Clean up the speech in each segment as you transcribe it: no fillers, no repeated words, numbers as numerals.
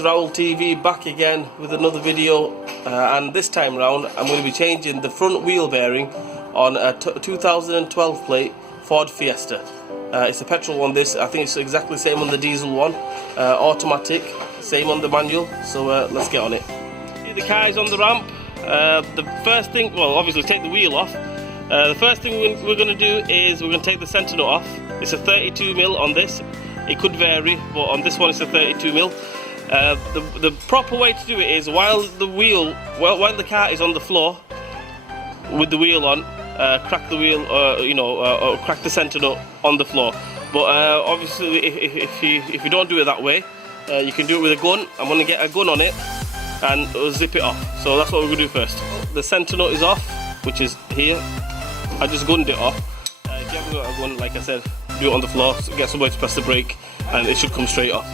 it's Raoul TV back again with another video, and this time round I'm going to be changing the front wheel bearing on a 2012 plate Ford Fiesta. It's a petrol one. This, I think it's exactly the same on the diesel one, automatic, same on the manual, so let's get on it. See, the car is on the ramp. The first thing, well, obviously take the wheel off. The first thing we're going to do is we're going to take the centre nut off. It's a 32mm on this. It could vary, but on this one it's a 32mm. The proper way to do it is while the car is on the floor with the wheel on, crack the wheel, or crack the centre nut on the floor. But obviously, if you don't do it that way, you can do it with a gun. I'm going to get a gun on it and zip it off. So that's what we're going to do first. The centre nut is off, which is here. I just gunned it off. If you haven't got a gun, like I said, do it on the floor, so get somebody to press the brake and it should come straight off.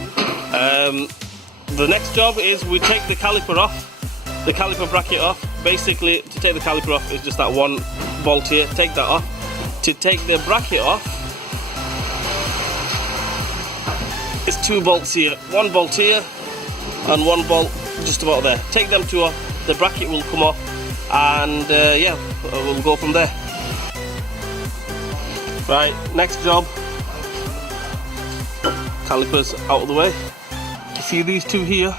The next job is we take the caliper off, the caliper bracket off. Basically, to take the caliper off is just that one bolt here, take that off. To take the bracket off, it's two bolts here, one bolt here and one bolt just about there. Take them two off, the bracket will come off, and yeah, we'll go from there. Right, next job, calipers out of the way. You see these two here?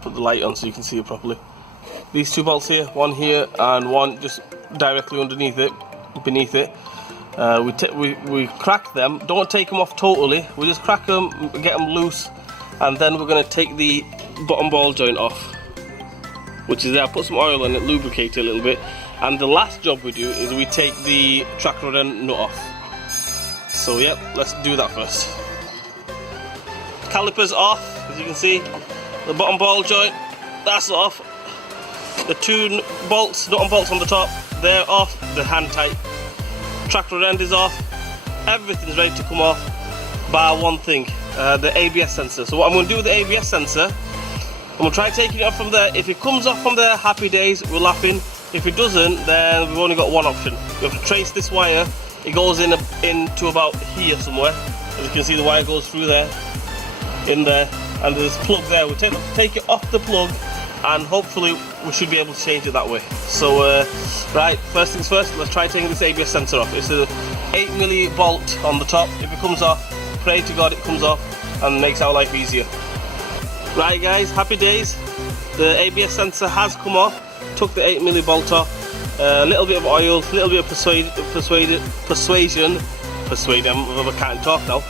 Put the light on so you can see it properly. These two bolts here, one here and one just directly underneath it, beneath it. We crack them. Don't take them off totally. We just crack them, get them loose, and then we're going to take the bottom ball joint off, which is there. Put some oil on it, lubricate it a little bit, and the last job we do is we take the track rod end nut off. So yeah, let's do that first. Calipers off, as you can see. The bottom ball joint, that's off. The two bolts, nut and bolts on the top, they're off. They're hand tight. Track rod end is off. Everything's ready to come off, bar one thing, the ABS sensor. So what I'm going to do with the ABS sensor, I'm going to try taking it off from there. If it comes off from there, happy days, we're laughing. If it doesn't, then we've only got one option. We have to trace this wire. It goes into about here somewhere. As you can see, the wire goes through there, in there, and there's a plug there. We take it off the plug, and hopefully we should be able to change it that way. So right, first things first, let's try taking this ABS sensor off. It's a 8mm bolt on the top. If it comes off, pray to God it comes off and makes our life easier. Right guys, happy days. The ABS sensor has come off. Took the 8mm bolt off. A little bit of oil, a little bit of persuasion, I can't talk now,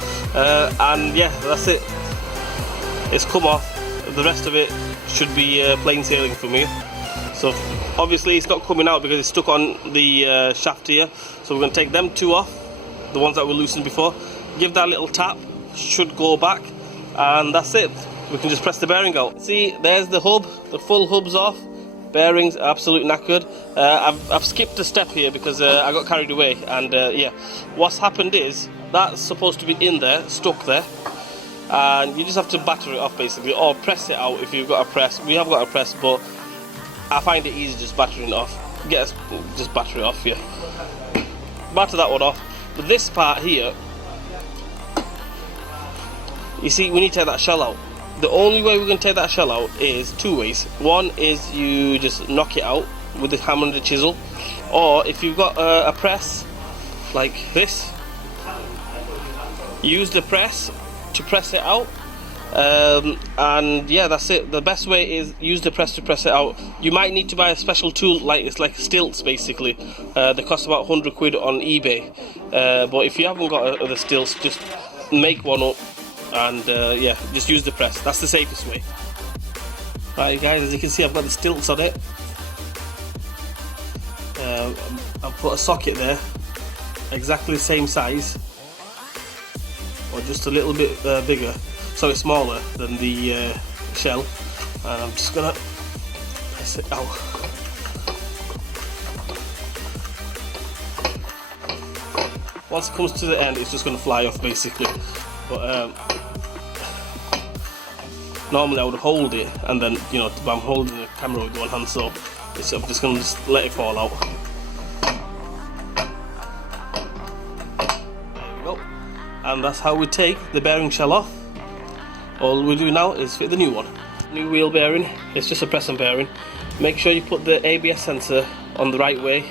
and yeah, that's it. It's come off. The rest of it should be plain sailing for me. So obviously it's not coming out because it's stuck on the shaft here, so we're going to take them two off, the ones that were loosened before, give that a little tap, should go back, and that's it. We can just press the bearing out. See, there's the hub, the full hub's off. Bearings are absolutely knackered. I've skipped a step here because I got carried away, and yeah, what's happened is that's supposed to be in there, stuck there, and you just have to batter it off basically, or press it out if you've got a press. We have got a press, but I find it easy just battering it off. Just batter it off, yeah. Batter that one off. But this part here, you see, we need to take that shell out. The only way we're going to take that shell out is two ways. One is you just knock it out with the hammer and the chisel, or if you've got a press like this, use the press to press it out, and yeah, that's it. The best way is use the press to press it out. You might need to buy a special tool, like it's like stilts basically. They cost about 100 quid on eBay, but if you haven't got the stilts, just make one up. And yeah, just use the press. That's the safest way. Right guys, as you can see, I've got the stilts on it. I've put a socket there, exactly the same size, or just a little bit bigger, sorry, smaller than the shell, and I'm just gonna press it out. Once it comes to the end, it's just gonna fly off basically. But normally I would hold it, and then, you know, I'm holding the camera with one hand, so I'm just going to let it fall out. There we go. And that's how we take the bearing shell off. All we do now is fit the new one. New wheel bearing, it's just a press and bearing. Make sure you put the ABS sensor on the right way,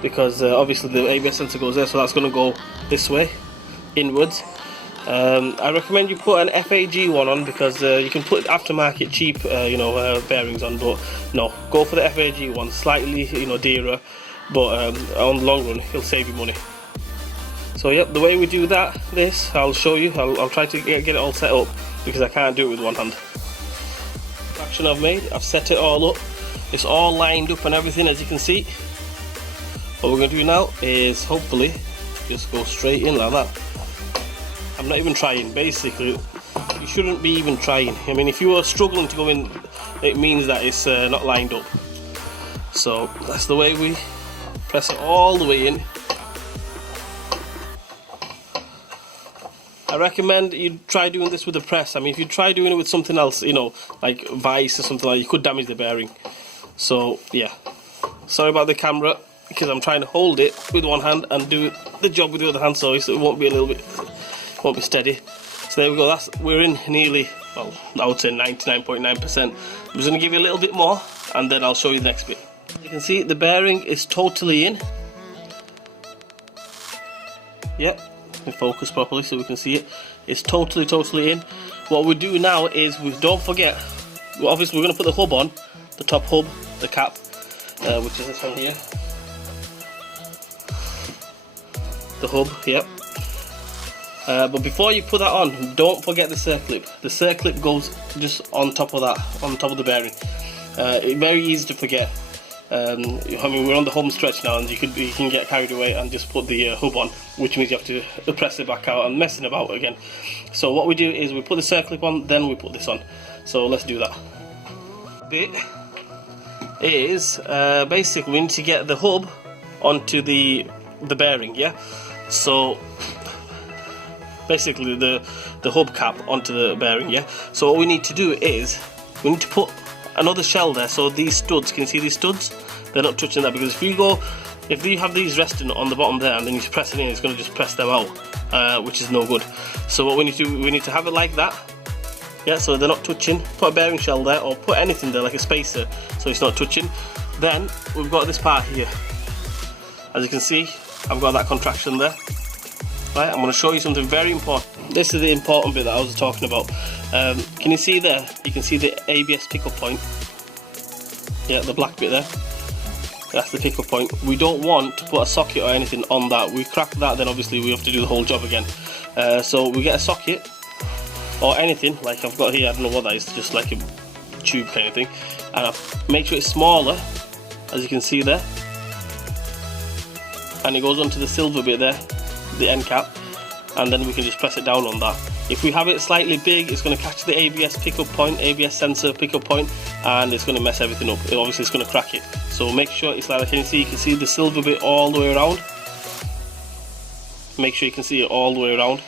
because obviously the ABS sensor goes there, so that's going to go this way, inwards. I recommend you put an FAG one on, because you can put aftermarket cheap bearings on, but no, go for the FAG one. Slightly dearer, but on the long run it'll save you money. So yep, the way we do this I'll show you. I'll try to get it all set up, because I can't do it with one hand. Action I've made, I've set it all up, it's all lined up and everything, as you can see. What we're going to do now is hopefully just go straight in like that. I'm not even trying. Basically, you shouldn't be even trying. I mean, if you are struggling to go in, it means that it's not lined up. So that's the way we press it all the way in. I recommend you try doing this with a press. I mean, if you try doing it with something else, like vice or something like that, you could damage the bearing. So yeah, sorry about the camera, because I'm trying to hold it with one hand and do the job with the other hand, so it won't be won't be steady. So there we go. We're in nearly, well, I would say 99.9%. I'm just going to give you a little bit more, and then I'll show you the next bit. You can see the bearing is totally in. Yep. Focus properly so we can see it. It's totally in. What we do now is, we don't forget, obviously we're going to put the hub on, the top hub, the cap, which is this one here, the hub. Yep. But before you put that on, don't forget the circlip. The circlip goes just on top of that, on top of the bearing. It's very easy to forget. I mean, we're on the home stretch now, and you can get carried away and just put the hub on, which means you have to press it back out and messing about again. So what we do is we put the circlip on, then we put this on. So let's do that. Bit is basically we need to get the hub onto the bearing, yeah. So basically the hub cap onto the bearing, yeah. So what we need to do is we need to put another shell there, so these studs, can you see these studs? They're not touching that, because if you have these resting on the bottom there and then you press it in, it's going to just press them out, which is no good. So what we need to have it like that, yeah, so they're not touching. Put a bearing shell there, or put anything there like a spacer, so it's not touching. Then we've got this part here. As you can see, I've got that contraction there. Right, I'm going to show you something very important. This is the important bit that I was talking about. Can you see there? You can see the ABS pickup point. Yeah, the black bit there. That's the pickup point. We don't want to put a socket or anything on that. We crack that, then obviously we have to do the whole job again. So we get a socket or anything, like I've got here, I don't know what that is, just like a tube kind of thing. And I make sure it's smaller, as you can see there. And it goes onto the silver bit there, the end cap, and then we can just press it down on that. If we have it slightly big, it's going to catch the ABS pickup point, ABS sensor pickup point, and it's going to mess everything up. Obviously it's going to crack it. So make sure it's like, you can see the silver bit all the way around. Make sure you can see it all the way around,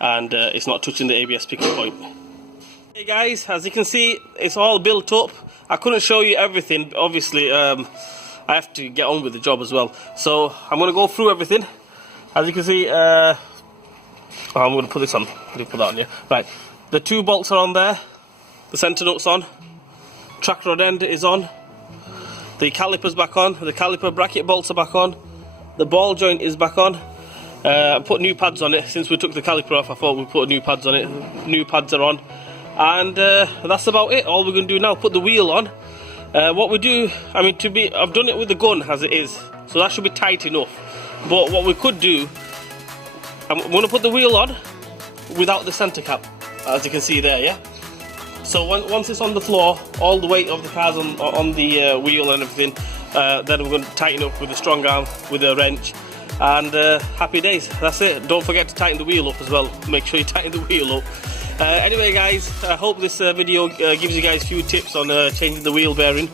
and it's not touching the ABS pickup point. Hey guys, as you can see, it's all built up. I couldn't show you everything, obviously I have to get on with the job as well. So I'm going to go through everything. As you can see, I'm going to put this on. Put that on, yeah. Right, the two bolts are on there. The centre nut's on. Track rod end is on. The caliper's back on. The caliper bracket bolts are back on. The ball joint is back on. I put new pads on it. Since we took the caliper off, I thought we'd put new pads on it. New pads are on. And that's about it. All we're going to do now, put the wheel on. What we do, I mean, I've done it with the gun as it is, so that should be tight enough. But what we could do, I'm going to put the wheel on without the centre cap, as you can see there, yeah. So once it's on the floor, all the weight of the car's on the wheel and everything, then we're going to tighten up with a strong arm, with a wrench, and happy days. That's it. Don't forget to tighten the wheel up as well. Make sure you tighten the wheel up. Anyway guys, I hope this video gives you guys a few tips on changing the wheel bearing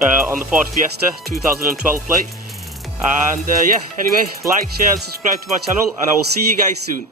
on the Ford Fiesta 2012 plate. And yeah, anyway, like, share and subscribe to my channel, and I will see you guys soon.